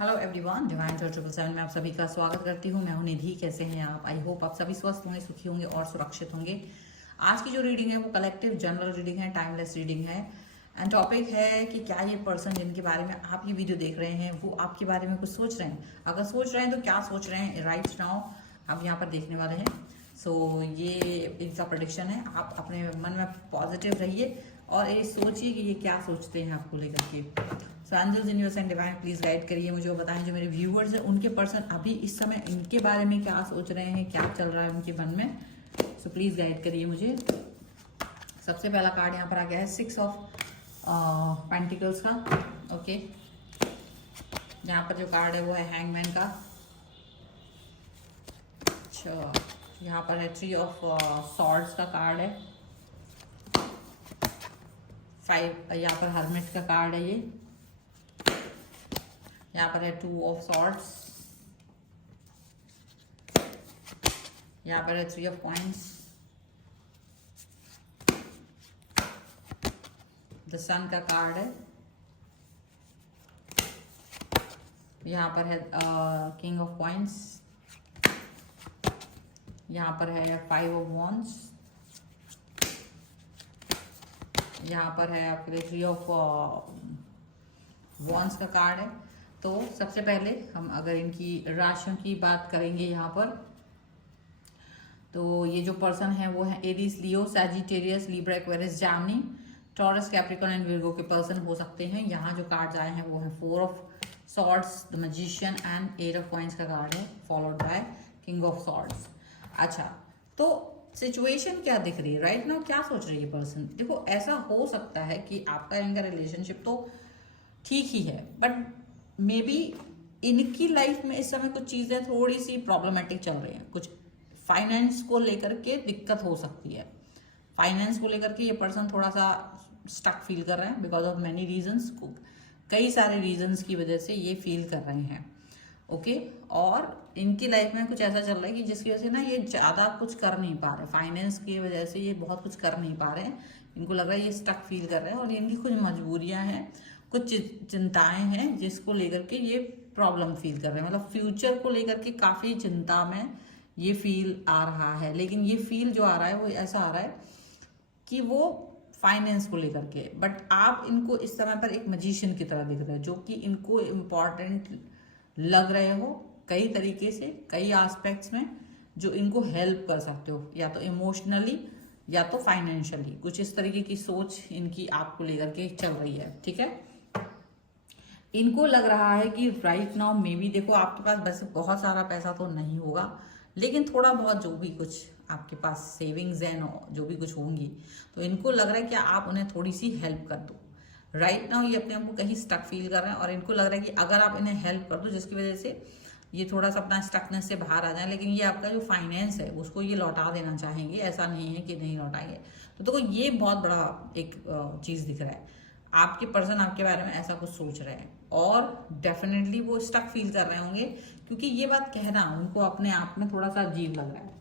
Hello everyone, divine 777 में आप सभी का स्वागत करती हूँ। मैं हूं निधि। कैसे हैं आप? आई होप आप सभी स्वस्थ होंगे, सुखी होंगे और सुरक्षित होंगे। आज की जो रीडिंग है वो कलेक्टिव जनरल रीडिंग है, टाइमलेस रीडिंग है। एंड टॉपिक है कि क्या ये पर्सन जिनके बारे में आप ये वीडियो देख रहे हैं वो आपके बारे में कुछ सोच रहे हैं। अगर सोच रहे हैं तो क्या सोच रहे हैं राइट नाउ हम यहाँ पर देखने वाले हैं। सो ये इनका प्रेडिक्शन है। आप अपने मन में पॉजिटिव रहिए और ये सोचिए कि ये क्या सोचते हैं आपको लेकर के। So angels universe and divine please guide करिए मुझे, बताएं जो मेरे व्यूअर्स हैं उनके पर्सन अभी इस समय इनके बारे में क्या सोच रहे हैं, क्या चल रहा है उनके मन में। सो प्लीज गाइड करिए मुझे। सबसे पहला कार्ड यहाँ पर आ गया है 6 ऑफ पेंटिकल्स का। ओके, यहाँ पर जो कार्ड है वो है हैंगमैन का। अच्छा, यहाँ पर है 3 ऑफ सॉर्ड्स का कार्ड है। 5 यहाँ पर हर्मिट का कार्ड है। ये यहाँ पर है 2 ऑफ सॉर्ड्स। यहाँ पर है 3 ऑफ कॉइंस। द सन का कार्ड है। यहाँ पर है किंग ऑफ कॉइंस। यहाँ पर है 5 ऑफ वॉन्ड्स। यहाँ पर है आपके लिए 3 ऑफ वॉन्ड्स का कार्ड है। तो सबसे पहले हम अगर इनकी राशियों की बात करेंगे यहाँ पर, तो ये जो पर्सन है वो है Aries, Leo, Sagittarius, Libra, Aquarius, Gemini, taurus, Capricorn and Virgo के पर्सन हो सकते हैं। यहाँ जो कार्ड्स आए हैं वो है 4 of swords, the magician and 8 of coins का कार्ड है, followed by king of swords. अच्छा, तो सिचुएशन क्या दिख रही है राइट नाउ, क्या सोच रही है पर्सन? देखो, ऐसा हो सकता है कि आपका इनका रिलेशनशिप तो ठीक ही है, बट मे बी इनकी लाइफ में इस समय कुछ चीज़ें थोड़ी सी प्रॉब्लमेटिक चल रही हैं। कुछ फाइनेंस को लेकर के दिक्कत हो सकती है। फाइनेंस को लेकर के ये पर्सन थोड़ा सा स्टक फील कर रहे हैं बिकॉज ऑफ मैनी रीजंस। कई सारे रीजंस की वजह से ये फील कर रहे हैं। ओके, और इनकी लाइफ में कुछ ऐसा चल रहा है कि जिसकी वजह से ना ये ज़्यादा कुछ कर नहीं पा रहे। फाइनेंस की वजह से ये बहुत कुछ कर नहीं पा रहे हैं। इनको लग रहा है ये स्टक फील कर रहे हैं और इनकी कुछ मजबूरियां हैं, कुछ चिंताएं हैं जिसको लेकर के ये प्रॉब्लम फील कर रहे हैं। मतलब फ्यूचर को लेकर के काफ़ी चिंता में ये फील आ रहा है। लेकिन ये फील जो आ रहा है वो ऐसा आ रहा है कि वो फाइनेंस को लेकर के, बट आप इनको इस समय पर एक मैजिशियन की तरह दिख रहे हैं जो कि इनको इम्पॉर्टेंट लग रहे हो कई तरीके से, कई एस्पेक्ट्स में, जो इनको हेल्प कर सकते हो, या तो इमोशनली या तो फाइनेंशियली। कुछ इस तरीके की सोच इनकी आपको लेकर के चल रही है। ठीक है, इनको लग रहा है कि राइट नाउ मे बी, देखो आपके पास वैसे बहुत सारा पैसा तो नहीं होगा, लेकिन थोड़ा बहुत जो भी कुछ आपके पास सेविंग्स हैं, जो भी कुछ होंगी, तो इनको लग रहा है कि आप उन्हें थोड़ी सी हेल्प कर दो। राइट नाउ ये अपने आप को कहीं स्टक फील कर रहे हैं और इनको लग रहा है कि अगर आप इन्हें हेल्प कर दो जिसकी वजह से ये थोड़ा सा अपना स्टकनेस से बाहर आ जाए। लेकिन ये आपका जो फाइनेंस है उसको ये लौटा देना चाहेंगे, ऐसा नहीं है कि नहीं लौटाएंगे। तो देखो, ये बहुत बड़ा एक चीज़ दिख रहा है। आपके पर्सन आपके बारे में ऐसा कुछ सोच रहे हैं और डेफिनेटली वो स्टक फील कर रहे होंगे, क्योंकि ये बात कहना उनको अपने आप में थोड़ा सा अजीब लग रहा है।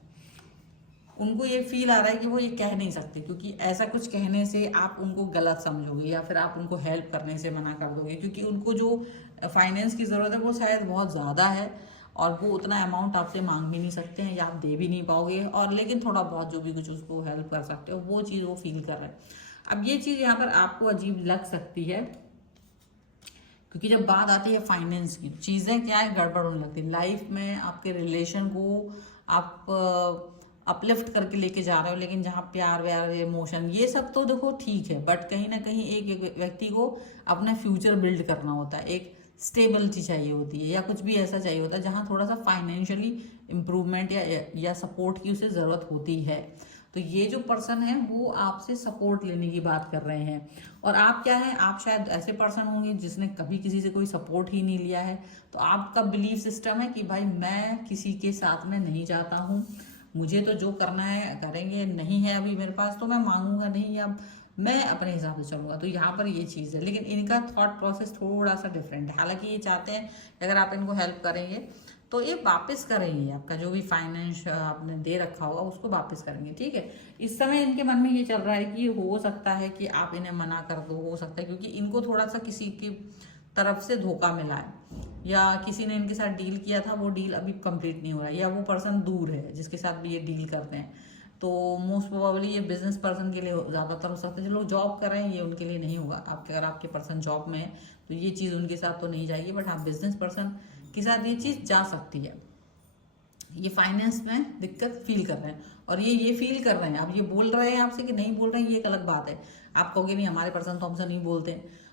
उनको ये फील आ रहा है कि वो ये कह नहीं सकते, क्योंकि ऐसा कुछ कहने से आप उनको गलत समझोगे या फिर आप उनको हेल्प करने से मना कर दोगे, क्योंकि उनको जो फाइनेंस की ज़रूरत है वो शायद बहुत ज़्यादा है और वो उतना अमाउंट आपसे मांग भी नहीं सकते हैं या आप दे भी नहीं पाओगे। और लेकिन थोड़ा बहुत जो भी कुछ उसको हेल्प कर सकते हो वो चीज़ वो फील कर रहे हैं। अब ये चीज़ यहाँ पर आपको अजीब लग सकती है, क्योंकि जब बात आती है फाइनेंस की, चीज़ें क्या है गड़बड़ होने लगती है लाइफ में। आपके रिलेशन को आप अपलिफ्ट करके लेके जा रहे हो, लेकिन जहाँ प्यार व्यार, इमोशन, ये सब तो देखो ठीक है, बट कहीं ना कहीं एक व्यक्ति को अपना फ्यूचर बिल्ड करना होता है, एक स्टेबिलिटी चाहिए होती है या कुछ भी ऐसा चाहिए होता है जहाँ थोड़ा सा फाइनेंशियली इम्प्रूवमेंट या सपोर्ट की उसे ज़रूरत होती है। तो ये जो पर्सन है वो आपसे सपोर्ट लेने की बात कर रहे हैं। और आप क्या है, आप शायद ऐसे पर्सन होंगे जिसने कभी किसी से कोई सपोर्ट ही नहीं लिया है। तो आपका बिलीफ सिस्टम है कि भाई मैं किसी के साथ में नहीं जाता हूँ, मुझे तो जो करना है करेंगे, नहीं है अभी मेरे पास तो मैं मांगूंगा नहीं, या मैं अपने हिसाब से चलूंगा। तो यहाँ पर ये चीज़ है, लेकिन इनका थॉट प्रोसेस थोड़ा सा डिफरेंट है। हालांकि ये चाहते हैं अगर आप इनको हेल्प करेंगे तो ये वापस करेंगे, आपका जो भी फाइनेंस आपने दे रखा होगा उसको वापस करेंगे। ठीक है, इस समय इनके मन में ये चल रहा है कि हो सकता है कि आप इन्हें मना कर दो, हो सकता है क्योंकि इनको थोड़ा सा किसी की तरफ से धोखा मिला है। या किसी ने इनके साथ डील किया था, वो डील अभी कंप्लीट नहीं हो रहा है, या वो पर्सन दूर है जिसके साथ भी ये डील करते हैं। तो मोस्ट प्रोबेबली ये बिजनेस पर्सन के लिए ज़्यादातर हो सकता है। जो लोग जॉब कर रहे हैं ये उनके लिए नहीं होगा। आपके अगर आपके पर्सन जॉब में है तो ये चीज़ उनके साथ तो नहीं जाएगी, बट हाँ बिजनेस पर्सन के साथ ये चीज़ जा सकती है। ये फाइनेंस में दिक्कत फील कर रहे हैं, और ये फील कर रहे हैं। अब ये बोल रहे हैं आपसे कि नहीं बोल रहे हैं, ये एक अलग बात है। आप कहोगे नहीं हमारे पर्सन तो हमसे नहीं बोलते,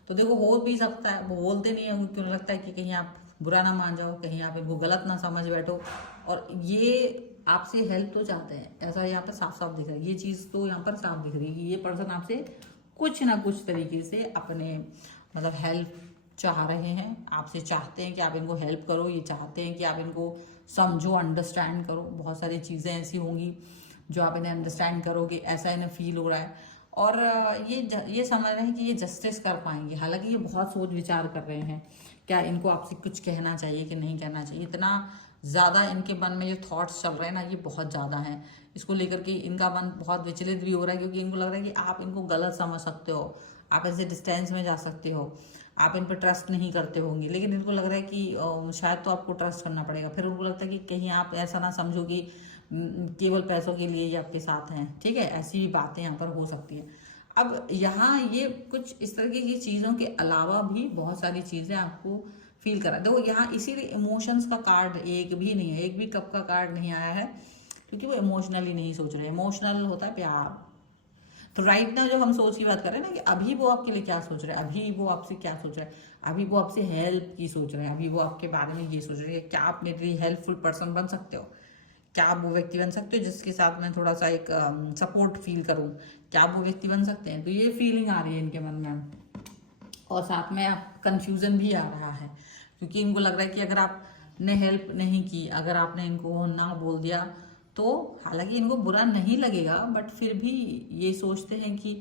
तो देखो हो भी सकता है वो बोलते नहीं है, क्यों लगता है कि कहीं आप बुरा ना मान जाओ, कहीं आप इनको गलत ना समझ बैठो। और ये आपसे हेल्प तो चाहते हैं, ऐसा यहाँ पर साफ साफ दिख रहा है। ये चीज़ तो यहाँ पर साफ दिख रही है कि ये पर्सन आपसे कुछ ना कुछ तरीके से अपने मतलब हेल्प चाह रहे हैं, आपसे चाहते हैं कि आप इनको हेल्प करो, ये चाहते हैं कि आप इनको समझो, अंडरस्टैंड करो। बहुत सारी चीज़ें ऐसी होंगी जो आप इन्हें अंडरस्टैंड करोगे, ऐसा इन्हें फील हो रहा है। और ये समझ रहे हैं कि ये जस्टिस कर पाएंगे। हालांकि ये बहुत सोच विचार कर रहे हैं, क्या इनको आपसे कुछ कहना चाहिए कि नहीं कहना चाहिए। इतना ज़्यादा इनके मन में जो थॉट्स चल रहे हैं ना, ये बहुत ज़्यादा हैं। इसको लेकर के इनका मन बहुत विचलित भी हो रहा है, क्योंकि इनको लग रहा है कि आप इनको गलत समझ सकते हो, आप इनसे डिस्टेंस में जा सकते हो, आप इन पर ट्रस्ट नहीं करते होंगे। लेकिन इनको लग रहा है कि शायद तो आपको ट्रस्ट करना पड़ेगा। फिर उनको लगता है कि कहीं आप ऐसा ना समझो कि केवल पैसों के लिए ही आपके साथ हैं, ठीक है। ऐसी भी बातें यहाँ पर हो सकती हैं। अब यहाँ ये कुछ इस तरह की चीज़ों के अलावा भी बहुत सारी चीज़ें आपको फील करा। देखो यहाँ इसीलिए इमोशंस का कार्ड एक भी नहीं है, एक भी कप का कार्ड नहीं आया है, क्योंकि वो इमोशनली नहीं सोच रहे। इमोशनल होता है प्यार। तो राइट ना जो हम सोच की बात कर रहे हैं ना, कि अभी वो आपके लिए क्या सोच रहे हैं, अभी वो आपसे क्या सोच रहे हैं, अभी वो आपसे हेल्प की सोच रहे हैं, अभी वो आपके बारे में ये सोच रहे हैं क्या आप मेरे लिए हेल्पफुल पर्सन बन सकते हो, क्या आप वो व्यक्ति बन सकते हो जिसके साथ मैं थोड़ा सा एक सपोर्ट फील करूँ, क्या आप वो व्यक्ति बन सकते हैं। तो ये फीलिंग आ रही है इनके मन में, और साथ में आप कंफ्यूजन भी आ रहा है, क्योंकि इनको लग रहा है कि अगर आपने हेल्प नहीं की, अगर आपने इनको ना बोल दिया, तो हालांकि इनको बुरा नहीं लगेगा, बट फिर भी ये सोचते हैं कि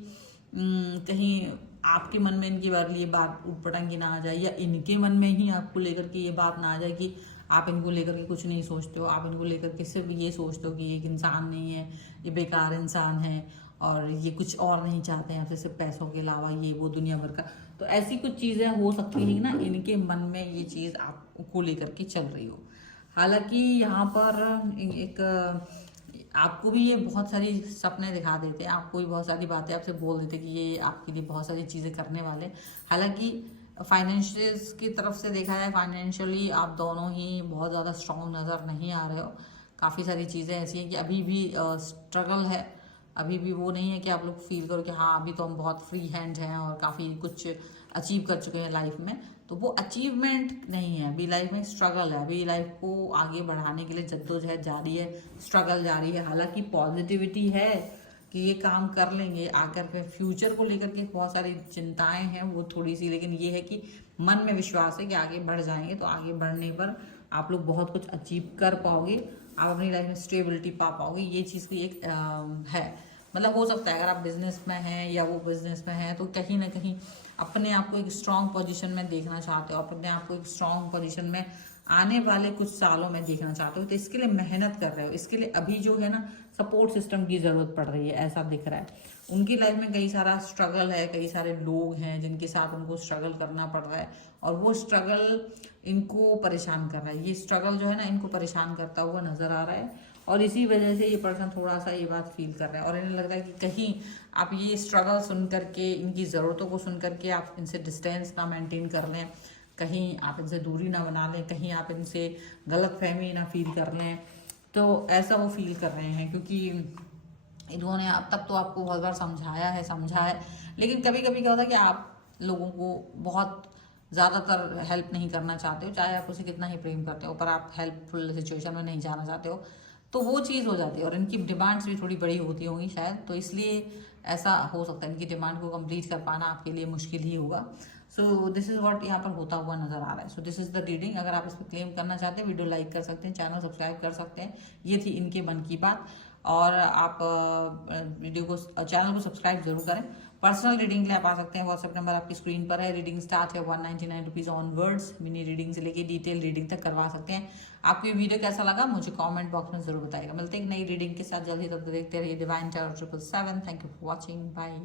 कहीं आपके मन में इनके बारे ये बात उटपटांगी ना आ जाए, या इनके मन में ही आपको लेकर के ये बात ना आ जाए कि आप इनको लेकर के कुछ नहीं सोचते हो, आप इनको लेकर के सिर्फ ये सोचते हो कि ये एक इंसान नहीं है, ये बेकार इंसान है, और ये कुछ और नहीं चाहते हैं आपसे सिर्फ पैसों के अलावा, ये वो दुनिया भर का। तो ऐसी कुछ चीज़ें हो सकती हैं ना, इनके मन में ये चीज़ आपको लेकर के चल रही हो। हालांकि यहाँ पर एक आपको भी ये बहुत सारी सपने दिखा देते हैं, आपको भी बहुत सारी बातें आपसे बोल देते कि ये आपके लिए बहुत सारी चीज़ें करने वाले। हालांकि फाइनेंशियल्स की तरफ से देखा जाए, फाइनेंशियली आप दोनों ही बहुत ज़्यादा स्ट्रॉन्ग नज़र नहीं आ रहे हो। काफ़ी सारी चीज़ें ऐसी हैं कि अभी भी स्ट्रगल है, अभी भी वो नहीं है कि आप लोग फील करो कि हाँ अभी तो हम बहुत फ्री हैंड हैं और काफ़ी कुछ अचीव कर चुके हैं लाइफ में। तो वो अचीवमेंट नहीं है, अभी लाइफ में स्ट्रगल है, अभी लाइफ को आगे बढ़ाने के लिए जद्दोजहद जारी है, स्ट्रगल जारी है। हालांकि पॉजिटिविटी है कि ये काम कर लेंगे, आकर फिर फ्यूचर को लेकर के बहुत सारी चिंताएं हैं वो थोड़ी सी, लेकिन ये है कि मन में विश्वास है कि आगे बढ़ जाएंगे। तो आगे बढ़ने पर आप लोग बहुत कुछ अचीव कर पाओगे, आप अपनी लाइफ में स्टेबिलिटी पा पाओगे। ये चीज़ की एक है, मतलब हो सकता है अगर आप बिजनेस में हैं या वो बिजनेस में हैं, तो कहीं ना कहीं अपने आप को एक स्ट्रांग पोजीशन में देखना चाहते हो, अपने आप को एक स्ट्रांग पोजीशन में आने वाले कुछ सालों में देखना चाहते हो। तो इसके लिए मेहनत कर रहे हो, इसके लिए अभी जो है ना सपोर्ट सिस्टम की ज़रूरत पड़ रही है, ऐसा दिख रहा है। उनकी लाइफ में कई सारा स्ट्रगल है, कई सारे लोग हैं जिनके साथ उनको स्ट्रगल करना पड़ रहा है, और वो स्ट्रगल इनको परेशान कर रहा है। ये स्ट्रगल जो है ना इनको परेशान करता हुआ नजर आ रहा है, और इसी वजह से ये पर्सन थोड़ा सा ये बात फील कर रहा है। और इन्हें लग रहा है कि कहीं आप ये स्ट्रगल सुन करके, इनकी ज़रूरतों को सुन करके आप इनसे डिस्टेंस ना मेंटेन कर लें, कहीं आप इनसे दूरी ना बना लें, कहीं आप इनसे गलतफहमी ना फील कर लें। तो ऐसा वो फील कर रहे हैं, क्योंकि इन्होंने अब तक तो आपको बहुत बार समझा है, लेकिन कभी कभी क्या होता है कि आप लोगों को बहुत ज़्यादातर हेल्प नहीं करना चाहते हो, चाहे आप उसे कितना ही प्रेम करते हो, पर आप हेल्पफुल सिचुएशन में नहीं जाना चाहते हो, तो वो चीज़ हो जाती है। और इनकी डिमांड्स भी थोड़ी बड़ी होती होंगी शायद, तो इसलिए ऐसा हो सकता है इनकी डिमांड को कंप्लीट कर पाना आपके लिए मुश्किल ही होगा। सो दिस इज़ व्हाट यहाँ पर होता हुआ नजर आ रहा है। So this is the reading. अगर आप इस पर क्लेम करना चाहते हैं, वीडियो लाइक कर सकते हैं, चैनल सब्सक्राइब कर सकते हैं। ये थी इनके मन की बात, और आप वीडियो को, चैनल को सब्सक्राइब जरूर करें। पर्सनल रीडिंग के लिए आप आ सकते हैं, व्हाट्सएप नंबर आपकी स्क्रीन पर है। रीडिंग स्टार्ट है 199 रुपीज़ ऑनवर्ड्स। मिनी रीडिंग से लेके डिटेल रीडिंग तक करवा सकते हैं। आपको ये वीडियो कैसा लगा मुझे कमेंट बॉक्स में जरूर बताइएगा। मिलते हैं एक नई रीडिंग के साथ जल्दी, तब देखते रहिए divine tarot 777। Thank you for watching, bye.